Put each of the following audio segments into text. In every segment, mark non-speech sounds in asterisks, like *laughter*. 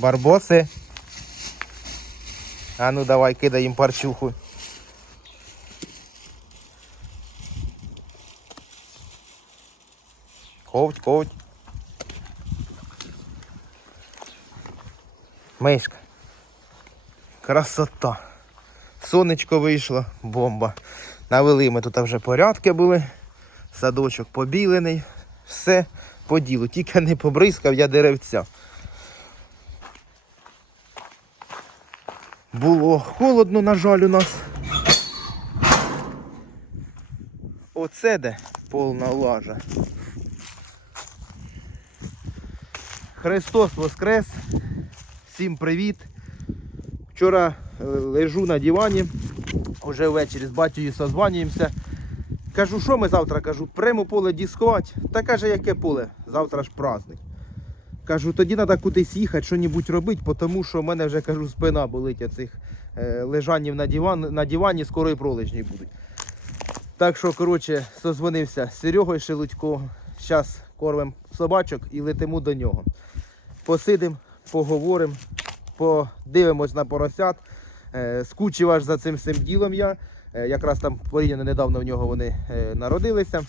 Барбоси. А ну давай, кидай їм парчуху. Ковть, ковть. Мишка. Красота. Сонечко вийшло, бомба. Навели ми тут вже порядки були. Садочок побілений. Все по ділу. Тільки не побризкав я деревця. Було холодно, на жаль, у нас. Оце де повна лажа. Христос Воскрес! Всім привіт! Вчора е, лежу на дивані, вже ввечері з батькою созванюємося. Кажу, що ми завтра? Кажу, прямо поле дискувати. Та каже, яке поле? Завтра ж праздник. Кажу, тоді треба кудись їхати, що-небудь робити, тому що в мене вже кажу, спина болить оцих е, лежанів на, диван, на дивані, скоро і пролежні будуть. Так що, коротше, созвонився з Серегою Шелудько. Зараз кормимо собачок і летимо до нього. Посидимо, поговоримо, подивимось на поросят. Е, скучив аж за цим всім ділом я. Е, якраз там порівняно недавно в нього вони народилися.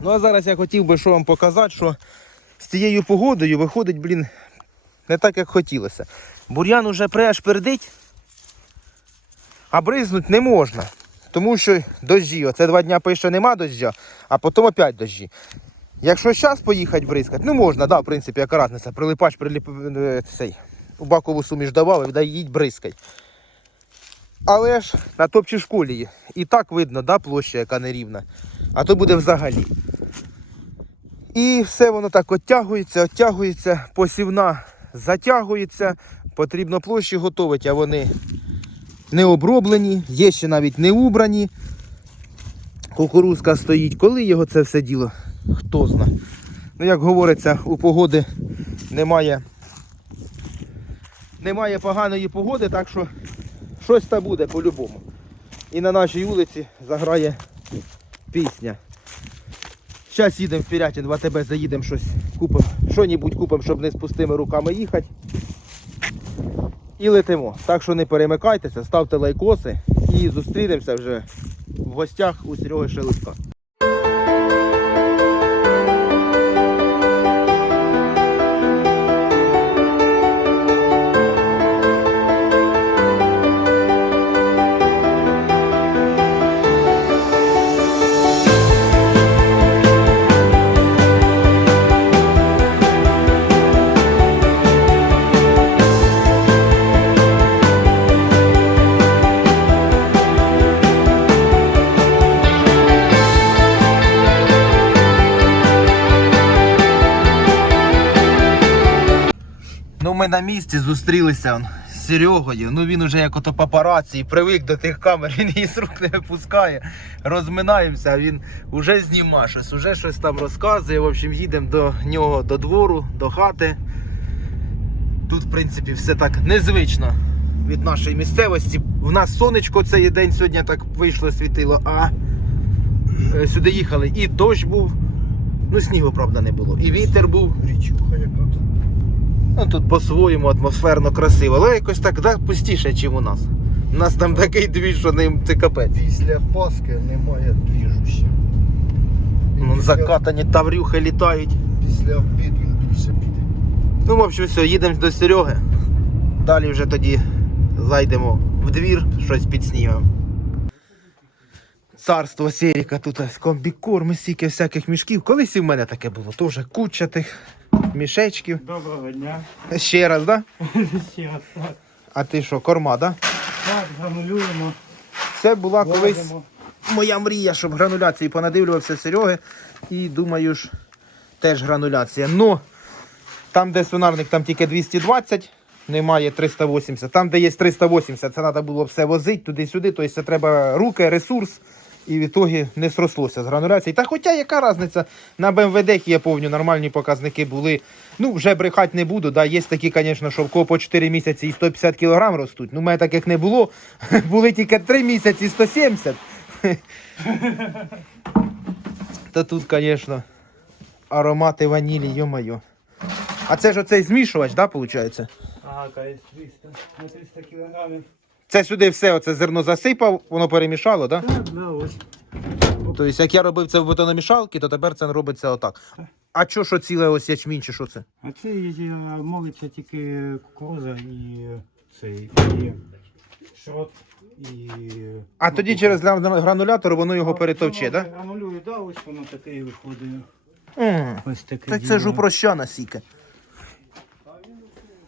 Ну а зараз я хотів би що вам показати, що з цією погодою виходить, блін, не так, як хотілося. Бур'ян уже пряж пердить, а бризнуть не можна. Тому що дощі. Оце два дня пише нема доща, а потім опять дощі. Якщо зараз поїхати бризкати, ну можна, да, в принципі, яка разниця. Прилипач приліп... е, цей, у бакову суміш давали, дай їдь бризкай. Але ж на топчій школі. І так видно, да, площа, яка нерівна. А то буде взагалі. І все воно так оттягується, оттягується, посівна затягується, потрібно площі готувати, а вони не оброблені, є ще навіть не убрані. Кукурузка стоїть. Коли його це все діло? Хто зна. Ну, як говориться, у погоди немає, немає поганої погоди, так що щось та буде по-любому. І на нашій вулиці заграє пісня. Зараз їдемо в Пірятин, в АТБ заїдемо щось купимо, що-нібудь купимо, щоб не з пустими руками їхати. І летимо. Так що не перемикайтеся, ставте лайкоси і зустрінемося вже в гостях у Сереги Шелудька. Ми на місці зустрілися з Серегою. Ну він уже як ото папараці і привик до тих камер, *laughs* він її з рук не випускає. Розминаємося, а він уже зніма щось, уже щось там розказує. В общем, їдемо до нього до двору, до хати. Тут, в принципі, все так незвично від нашої місцевості. В нас сонечко цей день сьогодні так вийшло, світило, а е, сюди їхали і дощ був. Ну, снігу, правда, не було. І вітер був. Річуха яка тут. Ну тут по-своєму атмосферно красиво, але якось так да, пустіше, ніж у нас. У нас там такий двіж, що ним це капець. Після Пасхи немає двіжу ще. І Ну, після- закатані таврюхи літають. Після обід він більше піде. Ну, в общем, все, їдемо до Сереги. Далі вже тоді зайдемо в двір, щось під снігом. Царство Серіка, тут ось комбікорми, стільки всяких мішків. Колись і в мене таке було, теж куча тих мішечків. Доброго дня. Ще раз, да? *laughs* Ще раз так. А ти що, корма, да? Так, гранулюємо. Це була колись моя мрія, щоб грануляції понадивлювався Сереги. І думаю ж, теж грануляція. Ну, там, де свинарник, там тільки 220, немає 380. Там, де є 380, це треба було все возити туди-сюди. Тобто це треба руки, ресурс. І в ітогі не срослося з грануляції. Та хоча яка різниця, на БМВД, я пам'ятаю, нормальні показники були. Ну, вже брехати не буду. Да. Є такі, звісно, що в кого по 4 місяці і 150 кг ростуть. Ну, у мене таких не було. *laughs* Були тільки 3 місяці і 170. *laughs* Та тут, звісно, аромати ванілі, йо-моє. А це ж оцей змішувач, да, виходить? Ага, КС 300. На 300 кілограмів. Це сюди все оце зерно засипав, воно перемішало, да? Так, да, ось. Тобто, як я робив це в бетономішалці, то тепер це робиться отак. А що, що ціле ось ячмінь, чи що це? А це молиться тільки кукуруза і цей і шрот і. А тоді через гра- гранулятор воно його перетовче, так? Гранулює, так? Да, ось воно таке і виходить. Да? Ось таке. Так це ж упрощана сіка.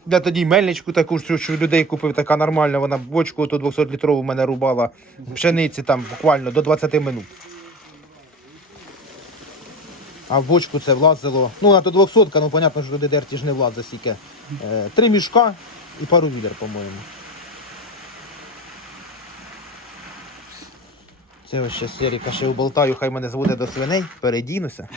Я тоді мельничку таку, що, людей купив, така нормальна, вона бочку ту 200 літрову мене рубала пшениці там буквально до 20 минут. А в бочку це влазило. Ну, на то 200, ну понятно, що туди дерті ж не влазить стільки. Е, три мішка і пару відер, по-моєму. Це ось ще Серіка ще уболтаю, хай мене зводить до свиней, передінуся.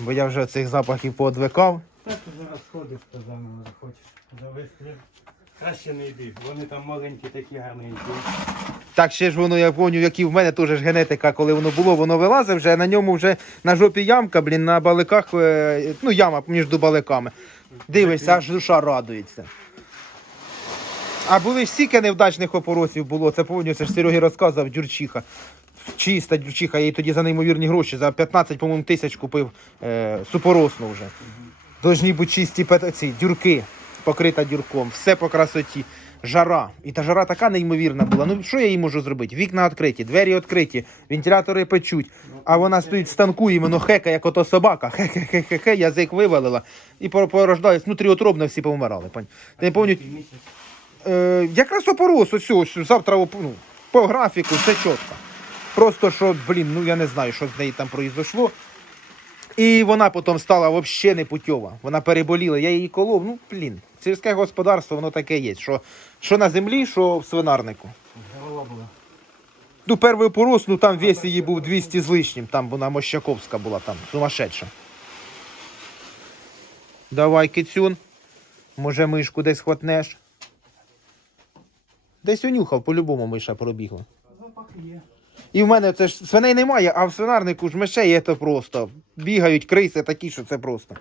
Бо я вже цих запахів поодвикав. Так ти зараз ходиш, то заново захочеш завести. Краще не йди, вони там маленькі такі гарненькі. Так ще ж воно, я пам'ятаю, які в мене теж генетика, коли воно було, воно вилазить вже, на ньому вже на жопі ямка, блін, на баликах, е, ну яма між баликами. Дивишся, аж душа радується. А були ж стільки невдачних опоросів було, це пам'ятаю, це ж Серегі розказував, дюрчиха. Чиста дюрчиха, я їй тоді за неймовірні гроші, за 15, по-моєму, тисяч купив е, супоросну вже. Должні бути чисті ці дюрки, покрита дюрком, все по красоті. Жара. І та жара така неймовірна була. Ну що я їй можу зробити? Вікна відкриті, двері відкриті, вентилятори печуть. А вона стоїть в станку і воно хека, як ото собака. Хе-хе-хе-хе-хе, язик вивалила. І пор- порождались, внутріутробно всі повмирали. Пань. Ти не пам'ятаю, Е, якраз опорос, ось, ось завтра ну, по графіку, все чітко. Просто що, блін, ну я не знаю, що з неї там произошло. І вона потім стала взагалі непутьова. Вона переболіла, я її колов. Ну, блін, сільське господарство, воно таке є. Що, що на землі, що в свинарнику. Голова була. Ну, перший опорос, ну там вес її був 200 з лишнім, там вона Мощаковська була, там, сумасшедша. Давай, кицюн. Може, мишку десь хватнеш. Десь унюхав, по-любому миша пробігла. Запах є. І в мене це ж свиней немає, а в свинарнику ж мишей є то просто. Бігають криси такі, що це просто.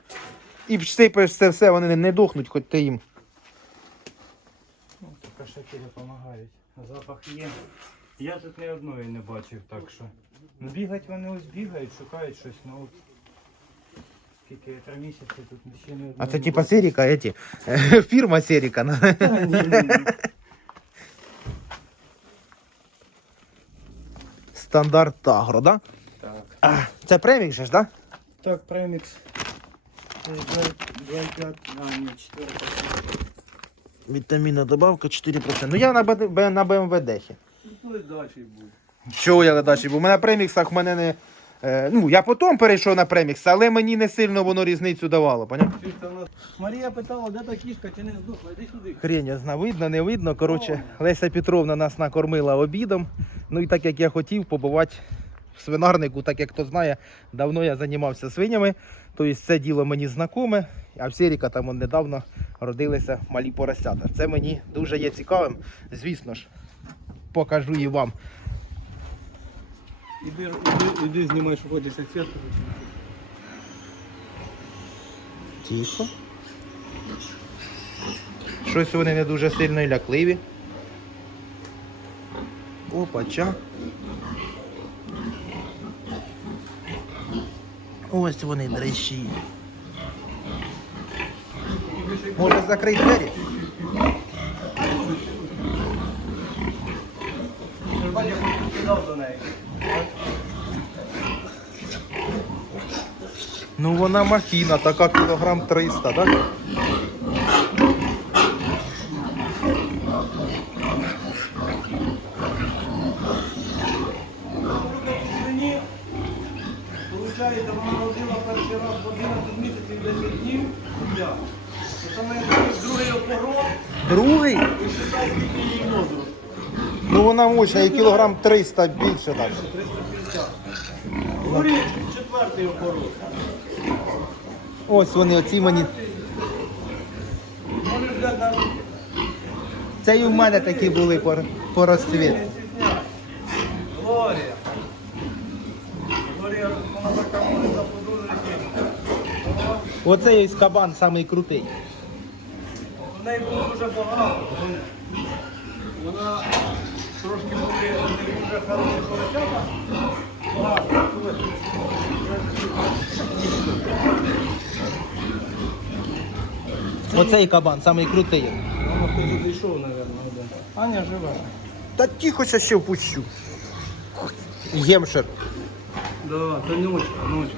І сипеш це все, вони не, не дохнуть, хоч ти їм. Ну, то кошаки допомагають. Запах є. Я тут ні одної не бачив, так що. Ну бігать вони ось бігають, шукають щось, ну от. Скільки три місяці тут ще не одної. А це не типа. Серіка, еті. *laughs* Фірма Серіка. ну. Та, ні, ні, ні. Стандарт Агро, да? Так. А, *clears throat* це премікс ж, да? Так, премікс. 2,5, а, ні, 4. Вітамінна добавка 4%. Ну я на, Б- на БМВ Дехі. Ну, дачі був. Чого я на був? У мене преміксах в мене не. Е, ну, я потім перейшов на премікс, але мені не сильно воно різницю давало? Марія питала, де та кішка, чи не здохла, йди сюди. Хрень, я знаю, видно, не видно. Коротше, Леся Петровна нас накормила обідом. Ну і так як я хотів побувати в свинарнику, так як хто знає, давно я займався свинями. Тобто це діло мені знакоме, а в Сіріка там он недавно родилися малі поросята. Це мені дуже є цікавим. Звісно ж, покажу і вам. Іди, іди, іди знімай, що ходиш як. Тихо. Щось вони не дуже сильно і лякливі. Опача. Ось вони дрищі. Може закрити двері? Кидав до неї. Ну вона махіна, така кілограм 300, так? Вона родила перший раз в 11 місяців 10 днів. Це саме другий опорот, Другий? і считай, скільки її возраст. Ну вона мощна, і кілограм 300 більше так. 350. Другий, четвертий опорот. Ось вони, оці мені. Це і в мене такі були по, по розцвіт. Глорія. Глорія, вона така заподозрити. Оцей кабан самий крутий. В неї було дуже багато. Вона трошки були дуже хороші поросята. Оцей кабан самий крутий. Воно хтось зайшов, мабуть, один. Аня живе. Та тихо ще ще впущу. Гемшир. Да, то ночка, ночка.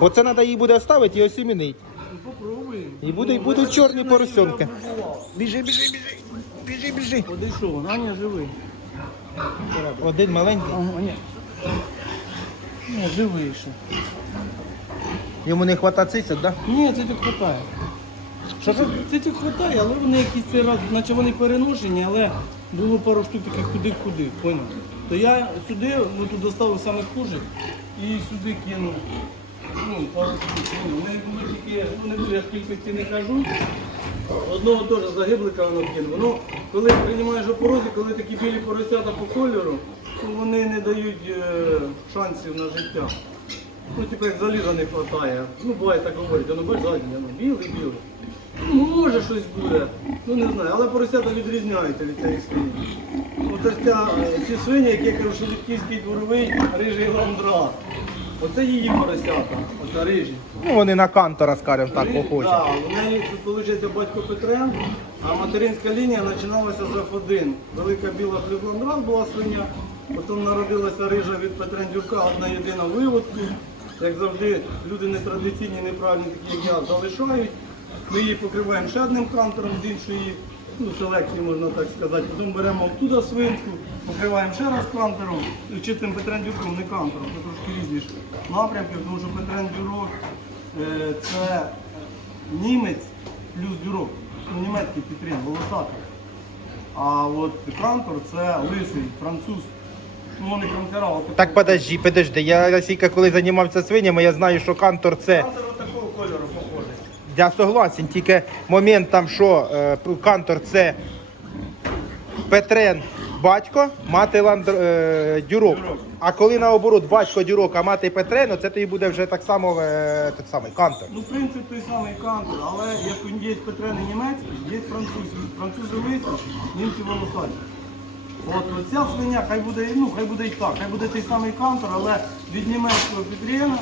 Оце треба її буде ставити і осімінити. Ну попробуй. І буде, і будуть чорні поросенки. Біжи, біжи, біжи. Біжи, біжи. Одійшов, Аня живий. Один маленький. Ага, ні. Ні, живий ще. Йому не хватає циця, да? Ні, це тільки хватає. Хватає, але вони якісь цей раз, наче вони переношені, але було пару штук таких куди-куди, поняв? То я сюди, ну тут доставив саме хуже і сюди кинув. Ну, пару штук кинув. Вони були тільки, ну не буду, я кількості не кажу. Одного теж загиблика воно кинув. Ну, коли приймаєш опорози, коли такі білі поросята по кольору, то вони не дають е, шансів на життя. Ну, типу, як заліза не вистачає. Ну, буває так говорять, воно бачиш заднє, воно білий, білий. Ну, може щось буде, ну не знаю, але поросята відрізняються від цієї свині. Оце ця, е, ці свині, які я кажу, що Літківський дворовий рижий ландрас. Оце її поросята, оце рижі. Ну вони на кантора, скажімо так, похожі. Так, у неї тут виходить батько Петрен, а материнська лінія починалася з F1. Велика біла флюгландран була свиня, потім народилася рижа від Петрен Дюрка, одна єдина виводку. Як завжди, люди нетрадиційні, неправильні, такі як я, залишають. Ми її покриваємо ще одним кантором з іншої ну, селекції, можна так сказати. Потім беремо оттуда свинку, покриваємо ще раз кантором, чистим Петрен Дюрком, не кантором, це трошки різні напрямки, тому що Петрен Дюрок е, це німець плюс дюрок, ну, німецький підтрим, волосатий. А от кантор це лисий, француз. Вони от Так подожди, подожди. Я наскільки коли займався свинями, я знаю, що кантор це. Кантор такого кольору похожий. Я согласен, тільки момент там, що е, кантор це Петрен батько, мати ландр, е, дюрок. Дюрок. А коли наоборот батько дюрок, а мати Петрен, це тоді буде вже так само е, той самий кантор. Ну, принцип той самий кантор, але як є петрени німецькі, є французькі. Французи лисі, німці волосаті. От оця свиня, хай буде, ну, хай буде і так, хай буде той самий кантор, але від німецького підрієна,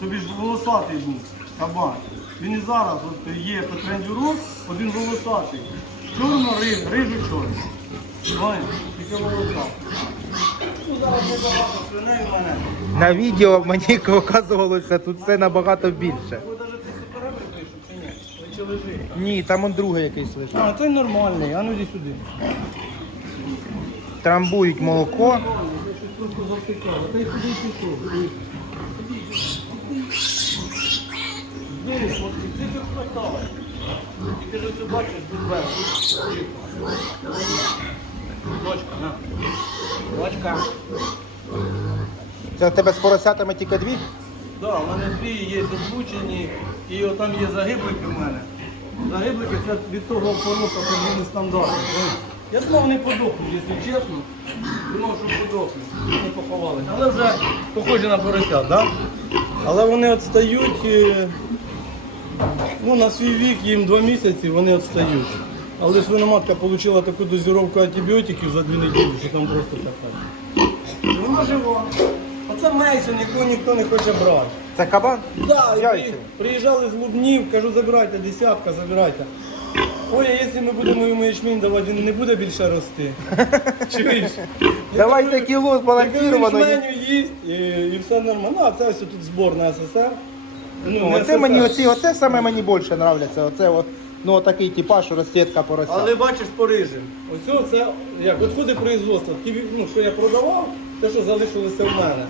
тобі ж волосатий був кабан. Він і зараз от є Петрен Дюрок, один волосатий. Чорно риж, рижу чорний. Знаєш, тільки волосатий. Ну, зараз небагато свиней в мене. На відео мені *laughs* показувалося тут все набагато більше. Ви навіть цей суперебрик вийшов чи ні? Ви чи лежить? Ні, там он другий якийсь лежить. А, це нормальний, а ну йди сюди. Трамбують молоко. Ти. Ж ти бачиш. Дочка, на. Дочка. Це в тебе з поросятами тільки дві? Да, в мене дві є озвучені, і отам є загиблики в мене. Загиблики це від того порока, це вони стандартні. Я думав, вони подохнуть, якщо чесно. Думав, що подохнуть, не поховали. Але вже похожі на поросят, да? Але вони відстають, е, ну, на свій вік їм два місяці, вони відстають. Але свиноматка отримала таку дозіровку антибіотиків за дві неділі, що там просто така. Вона жива. Оце Мейсон, якого ніхто не хоче брати. Це кабан? Да, і яйцями. при- приїжджали з Лубнів, кажу, забирайте, десятка, забирайте. Ой, а якщо ми будемо йому ячмінь давати, він не буде більше рости. *laughs* Чуєш? Давайте кіло збалансировано. ячменю їсть і, і все нормально. Ну, а це ось тут зборна СССР. Ну, Ну, не оце СССР. мені оці, оце саме мені більше нравиться. Оце от, ну такий типаж розсвітка порося. Але бачиш по рижим. Ось це як відходи производства. Ті, ну, що я продавав, те, що залишилося в мене.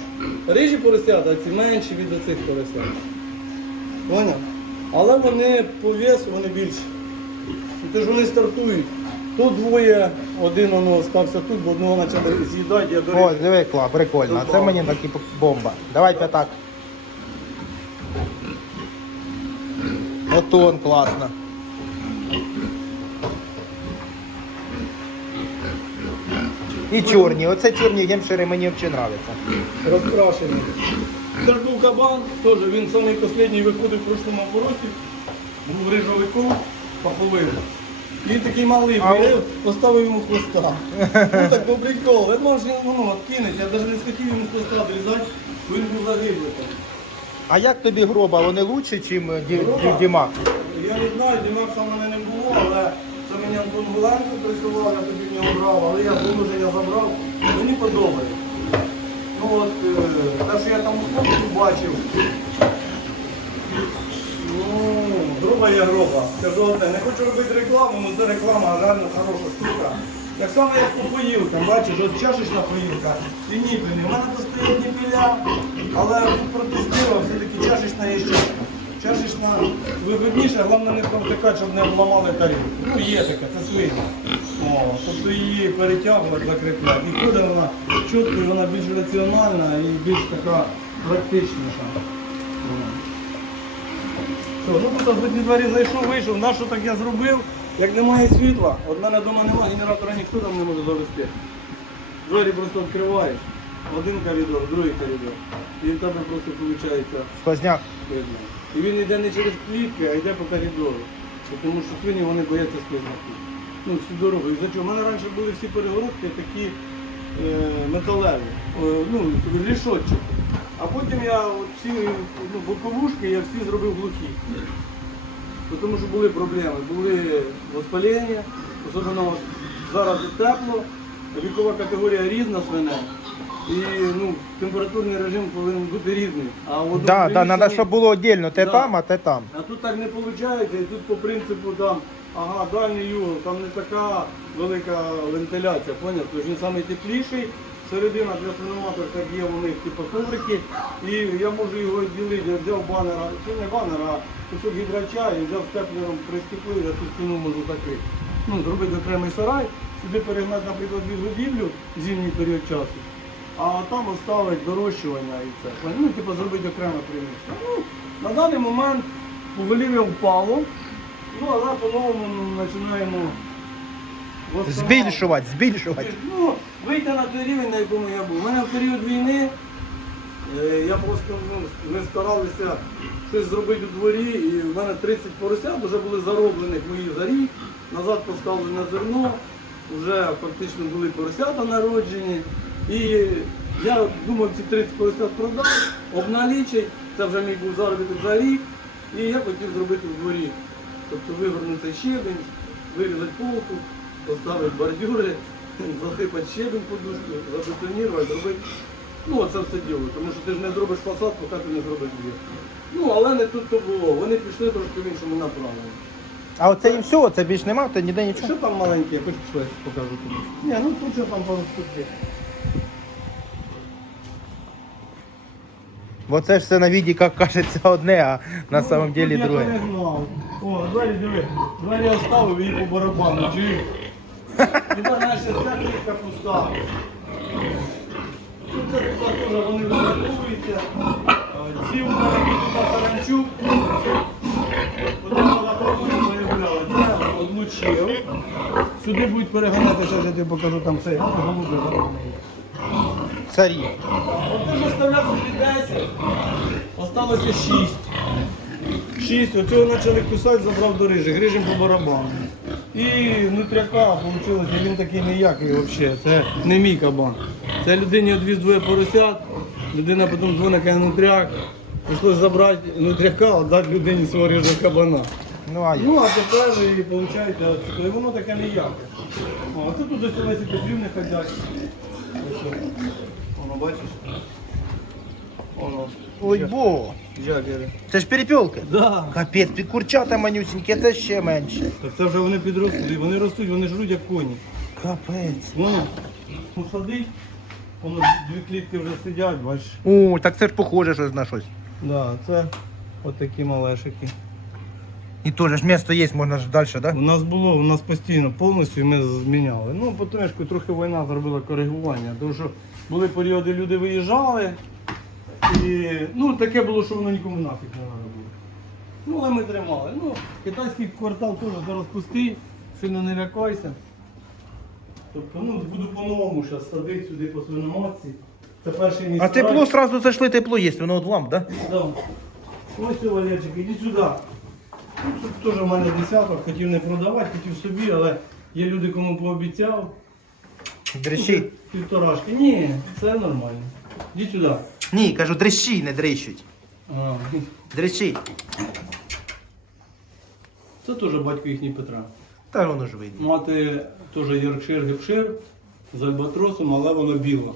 Рижі поросята, ці менші від оцих поросят. Поняв? Але вони по весу вони більші. Це ж вони стартують. Тут двоє, один воно остався тут, бо одного почали з'їдати, я до О, риби. диви, кла, прикольно. Це мені такі бомба. Давайте так. Ото он класно. І чорні. Оце чорні гемшири мені взагалі нравляться. розкрашені. Це ж був кабан, теж він самий останній виходив в прошлому обороті, був рижовиком, паховив. Він такий малий, А був, поставив йому хвоста. Ну так по. Я думав, що він ну, откинуть, я навіть не схотів йому хвоста відрізати, бо він був загиблий. там. А як тобі гроба? Вони лучше, ніж Гроба? Дімак? Я не знаю, Дімакса в мене не було, але це мені Антон Гуленко присував, я тоді в нього брав, але я положення забрав. Мені подобається. Ну от, е, те, що я там у хлопців бачив, ну, груба є груба. Скажу одне, не хочу робити рекламу, але це реклама реально хороша штука. Так само, як по поїлкам, бачиш, от чашечна поїлка і ніпельні. У мене тут стоять ніпіля, але протестував, все-таки чашечна є чашка. Чашечна вигідніша, головне не провтикати, щоб не обламали тарілку. Ну є таке, це свиня. О, тобто її перетягувати, закріпляти. І ходить вона чітко, вона більш раціональна і більш така практичніша. Що, ну тут одні двері зайшов, вийшов, на що так я зробив? Як немає світла, от мене вдома немає, генератора ніхто там не може завести. Двері просто відкриваєш, один коридор, другий коридор. І в тебе просто виходить Сквозняк. І він йде не через клітки, а йде по коридору. Тому що свині вони бояться сквозняків. Ну, всю дорогу. І за чого? У мене раніше були всі перегородки такі е, металеві, е, ну, рішотчики. А потім я всі ну, боковушки я всі зробив глухі. Тому що були проблеми, були воспалення, особливо зараз тепло, вікова категорія різна свине. І ну, температурний режим повинен бути різний. А в одному Да, да, приміщенні- щоб було віддільно. Те Да. там, а те там. а тут так не виходить, і тут по принципу там, ага, дальній угол, там не така велика вентиляція, поняв? Тож він найтепліший, середина для свиноматок так є у них типу коврики, і я можу його ділити, я взяв банера, чи не банер, а кусок гідрача і взяв степлером прискіпив, я ту стіну можу закрити. Ну, зробити окремий сарай, сюди перегнати, наприклад, відгодівлю в зимній період часу. А там оставить дорощування і це. Ну, типу, зробити окреме приміщення. Ну, на даний момент поголів'я впало, ну але по-новому починаємо. Збільшувати, збільшувати. Ну, вийти на той рівень, на якому я був. У мене в період війни е, я просто ну, ми старалися щось зробити у дворі, і в мене 30 поросят вже були зароблених мої за рік, назад поставлено зерно, вже фактично були поросята народжені. І я думав ці 30 поросят продати, обналічить, це вже мій був заробіток за рік, і я хотів зробити в дворі. Тобто вигорнути щебень, вирізати полку, поставити бордюри, *laughs* засипати щебень подушку, забетонувати, зробити. Ну, оце все діло, тому що ти ж не зробиш фасад, поки ти не зробиш двір. Ну, але не тут то було. Вони пішли трошки в іншому направленні. А оце і все, це більш нема, то ніде нічого. Що там маленьке, я хочу що покажу тобі. Ні, ну тут що там пару штук є. Бо це ж все на віді, як кажеться, одне, а на Ну, самом тут деле друге. перегнав. О, двері диви. Двері оставив її по барабану. Чи? Тепер наша вся клітка пуста. Тут це тут теж вони висовуються. Ці у мене тут Саранчук. Потім вона проходить виявляла. Це одлучив. Сюди будуть переганяти, зараз я тобі покажу там цей. голуби зароблений. Царі. От ти ж оставляв собі 10, осталося 6. 6, оцього почали кусати, забрав до рижі, грижим по барабану. І нутряка вийшло, він такий ніякий взагалі, це не мій кабан. Це людині відвіз двоє поросят, людина потім дзвонить, каже нутряк. Прийшлося забрати нутряка, віддати людині свого рижого кабана. Ну а. Ну, а тепер і виходить, і воно таке ніяке. А тут ось Олесі Петрівни ходять. Бачиш? Воно. Ой, бо. Жабіри. Це ж перепілки. Да. Капець, під курчата манюсінькі, це ще менше. Так це вже вони підросли, вони ростуть, вони жруть як коні. Капець. Воно посадить, воно дві клітки вже сидять, бачиш. О, так це ж похоже щось на щось. Да, це отакі малешики. І теж ж місто є, можна ж далі, так? У нас було, у нас постійно повністю ми зміняли. Ну, потрошку трохи війна зробила коригування, тому що були періоди, люди виїжджали. І ну, таке було, що воно нікому нафіг не треба було. Ну, але ми тримали. Ну, китайський квартал теж зараз пустий, сильно не лякайся. Тобто, ну, буду по-новому зараз садити сюди по свиноматці. Це перший мій А тепло сразу зайшли, тепло є, воно от ламп, да? Да. Ось цього Валерчик, іди сюди. Ну, Тут теж в мене десяток, хотів не продавати, хотів собі, але є люди, кому пообіцяв. Дрищі. Півторашки. Ні, це нормально. Іди сюди. Ні, кажу, дрищі, не дрищуть. А, Дрищі. Це теж батько їхній Петра. Та воно ж видно. Мати теж Йоркшир Гепшир з альбатросом, але воно біло.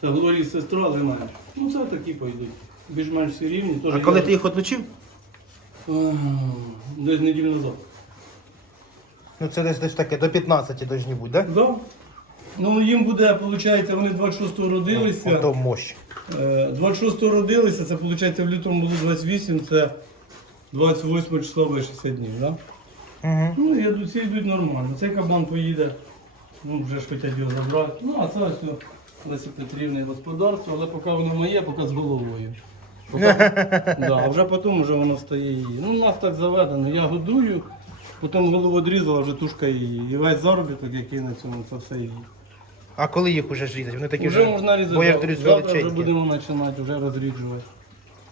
Це Глорії сестра, але менш. Ну це такі пойдуть. Більш-менш всі рівні. Теж А коли я- ти їх отлучив? Ах, Десь неділю назад. Ну це десь десь таке, до 15 должні бути, да? Да. Ну їм буде, виходить, вони 26-го родилися. Ото мощь. Е, 26-го родилися, це виходить в лютому було 28, це 28 число буде 60 днів, да? Угу. Ну, йдуть, всі йдуть нормально. Цей кабан поїде, ну вже ж хочуть його забрати. Ну, а це ось Лесі Петрівне господарство, але поки воно моє, поки з головою. Поки... *laughs* да, а вже потім вже воно стає її. Ну, у нас так заведено. Я годую, потім голову відрізала, вже тушка її. І весь заробіток, який на цьому, це все її. А коли їх уже ж різати? Вони такі Вже вже, можна різати. бо я завтра. Завтра вже величенькі. будемо починати вже розріджувати.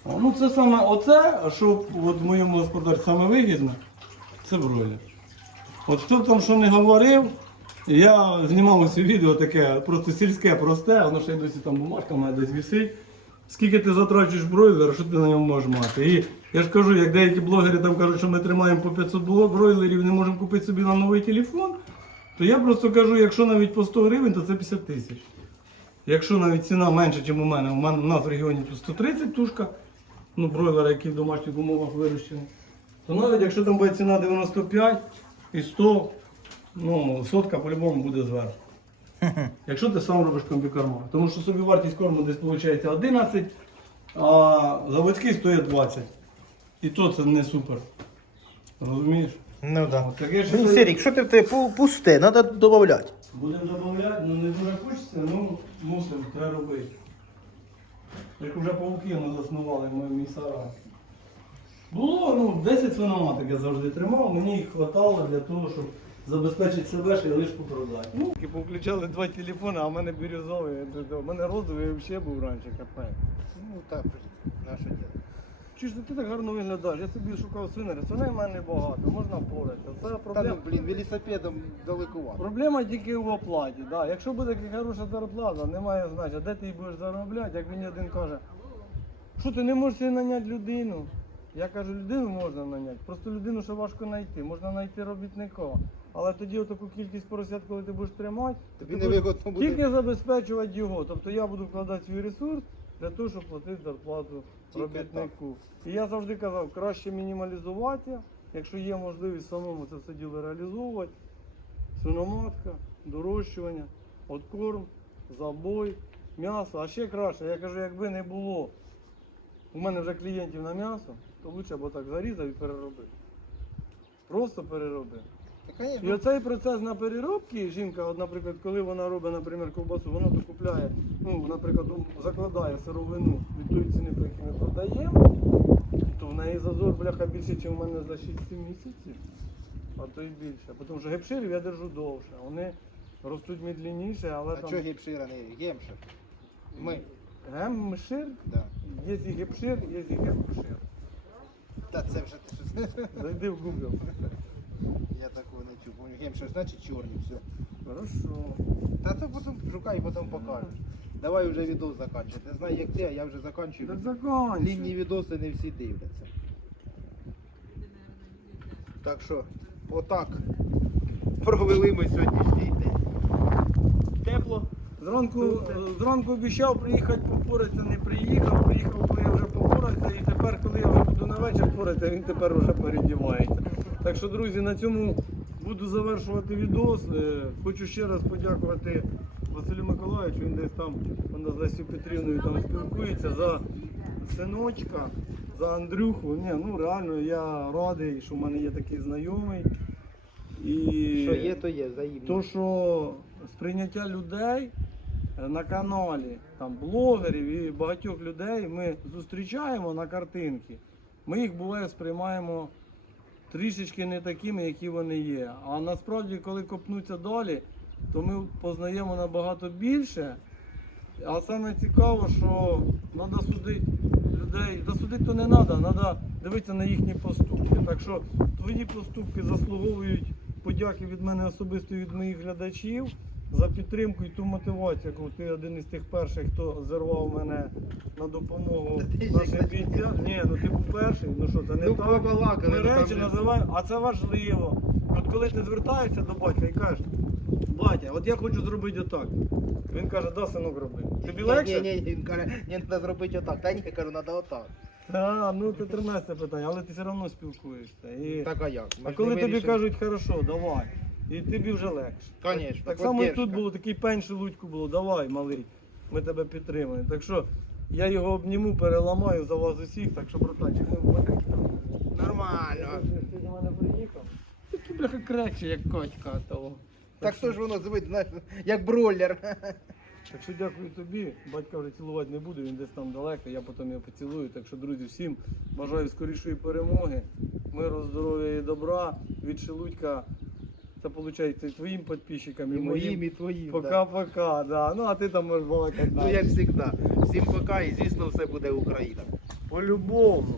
Ну це саме оце, що от в моєму господарстві саме вигідно, це бройлер. От хто б там що не говорив, я знімав ось відео таке, просто сільське, просте, воно ще й досі там бумажка має десь висить. Скільки ти затрачуєш бройлера, що ти на ньому можеш мати? І я ж кажу, як деякі блогери там кажуть, що ми тримаємо по 500 бло- бройлерів, не можемо купити собі на новий телефон, то я просто кажу, якщо навіть по 100 гривень, то це 50 тисяч. Якщо навіть ціна менша, ніж у мене, у мене у нас в регіоні тут 130 тушка, ну бройлера, який в домашніх умовах вирощений, то навіть якщо там буде ціна 95 і 100, ну сотка по-любому буде зверху. *laughs* Якщо ти сам робиш комбікорма. Тому що собі вартість корму десь виходить 11, а заводський стоїть 20. І то це не супер. Розумієш? Ну да. От таке ж Блін, це- Серік, що ти пу- пусте, треба додати. Будемо додавати, ну не дуже хочеться, ну мусимо, треба робити. Як вже пауки ми заснували в моєму сараї. Було, ну, 10 свиноматок я завжди тримав, мені їх вистачало для того, щоб забезпечити себе, що я лишку продати. Ну, повключали два телефони, а в мене бірюзовий, у мене розовий взагалі був раніше капець. Ну так, наше діло. Чи ж ти так гарно виглядаєш? Я собі шукав свинаря, свиней в мене багато, можна впоратися. Це Та проблема. ну, блін, велосипедом далекувато. Проблема тільки в оплаті. Да. Якщо буде хороша зарплата, немає значення, де ти її будеш заробляти, як мені один каже, що ти не можеш собі наняти людину. Я кажу, людину можна наняти, просто людину ще важко знайти, можна знайти робітника. Але тоді таку кількість поросят, коли ти будеш тримати, Тобі ти не будеш вигодно буде. тільки забезпечувати його. Тобто я буду вкладати свій ресурс для того, щоб платити зарплату Тільки робітнику. І я завжди казав, краще мінімалізувати, якщо є можливість самому це все діло реалізовувати. Свиноматка, дорощування, откорм, забой, м'ясо. А ще краще, я кажу, якби не було у мене вже клієнтів на м'ясо, то лучше б так зарізав і переробив. Просто переробив. І оцей процес на переробці, жінка, от, наприклад, коли вона робить, наприклад, ковбасу, вона то купляє, ну, наприклад, закладає сировину від тої ціни, по якій ми продаємо, то в неї зазор бляха більше, ніж у мене за 6-7 місяців, а то й більше. Тому що гепширів я держу довше. Вони ростуть медленніше, але А там чого гіпшира не гемшир? Ми. гемшир, Да. є і гепшир, є і гемшир. Та це вже ти щось. Зайди в Google. Я такого не чув. Помню, Гемшир значить чорні, все. Хорошо. Та то потім шукай, потім покажеш. Давай вже відос закінчуй. Не знаю, як ти, а я вже закінчую. Так. Лінні відоси не всі дивляться. Так що, отак провели ми сьогоднішній день. Тепло. Зранку, зранку обіцяв приїхати попоратися, не приїхав, приїхав, коли я вже попорався, і тепер, коли я вже буду на вечір поратися, він тепер вже передівається. Так що, друзі, на цьому буду завершувати відос. Е, Хочу ще раз подякувати Василю Миколаївичу, він десь там вона з Лесю Петрівною там спілкується за синочка, за Андрюху. Ні, ну реально я радий, що в мене є такий знайомий. І... Що є, то є, взаємно. То, що сприйняття людей е, на каналі, там блогерів і багатьох людей ми зустрічаємо на картинки. Ми їх буває сприймаємо трішечки не такими, які вони є. А насправді, коли копнуться далі, то ми познаємо набагато більше А саме цікаво, що треба судити людей. Да судити то не треба, треба дивитися на їхні поступки. Так що твої поступки заслуговують подяки від мене особисто від моїх глядачів за підтримку і ту мотивацію, яку ти один із тих перших, хто зірвав мене на допомогу Та нашим бійцям. Ні, ну ти був перший, ну що, це не Ну, так. побалакали, Ми ну, там речі же- називаємо, а це важливо. От коли ти звертаєшся до батька і кажеш, батя, от я хочу зробити отак. Він каже, да, синок, роби. Тобі легше? Ні, ні, ні, він каже, ні, треба зробити отак. Та ні, я кажу, треба отак. А, ну це 13 питання, але ти все одно спілкуєшся. І... Так, а як? Ми А ж коли не тобі вирішили. кажуть, хорошо, давай. І тобі вже легше. Конечно, Так само і тут було такий пень шелудьку було, давай, малий, ми тебе підтримуємо. Так що я його обніму, переламаю за вас усіх, так що, братанчик, ми в. Нормально. Ти до мене приїхав? Такий бляха крекче, як котька того. Так що ж воно звить, знаєш, як бройлер. Так що дякую тобі. Батька вже цілувати не буду, він десь там далеко, я потім його поцілую. Так що, друзі, всім бажаю скорішої перемоги, миру, здоров'я і добра. Від Шелудька, це виходить і твоїм підписчикам, і, І моїм, і твоїм. Пока-пока, да. Ну а ти там можеш балакати. Ну, як завжди. Всім пока і звісно все буде Україна. По-любому.